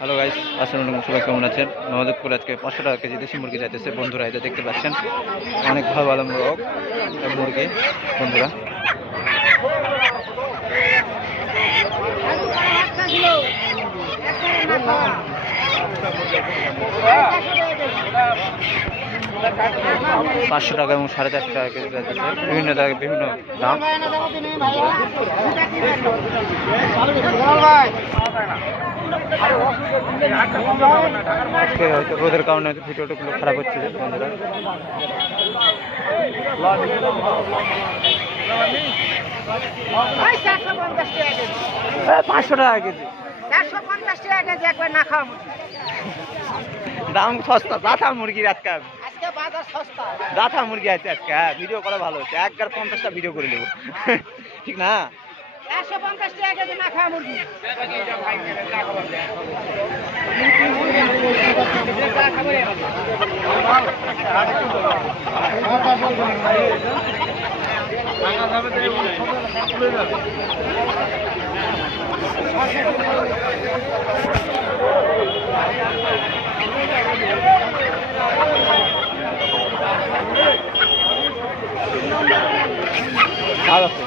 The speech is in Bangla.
হ্যালো গাইস, আসসালামু আলাইকুম। সবাই কেমন আছেন? নওয়াজপুর আজকে 500 টাকা কেজি দেশি মুরগি যাইতেছে বন্ধুরা। এটা দেখতে পাচ্ছেন, অনেক ভালো ভালো মুরগি বন্ধুরা। পাঁচশো টাকা এবং 450 টাকা কেজি যাইতেছে, বিভিন্ন জায়গায় বিভিন্ন দাম। আজকে হয়তো রোদের কারণে হয়তো ভিডিওটা গুলো খারাপ হচ্ছে বন্ধুরা। 500 টাকা কেজি, 450 টাকা কেজি একবার না খাওয়া দাম সস্তা। জাথা মুরগির আজকে আজকে বাজার সস্তা। জাথা মুরগি আছে আজকে। ভিডিও করা ভালো হচ্ছে, 150টা ভিডিও করে নেবো। ঠিক না? 450 টাকা কেজি না খাওয়া মুরগি। ভালো আছে।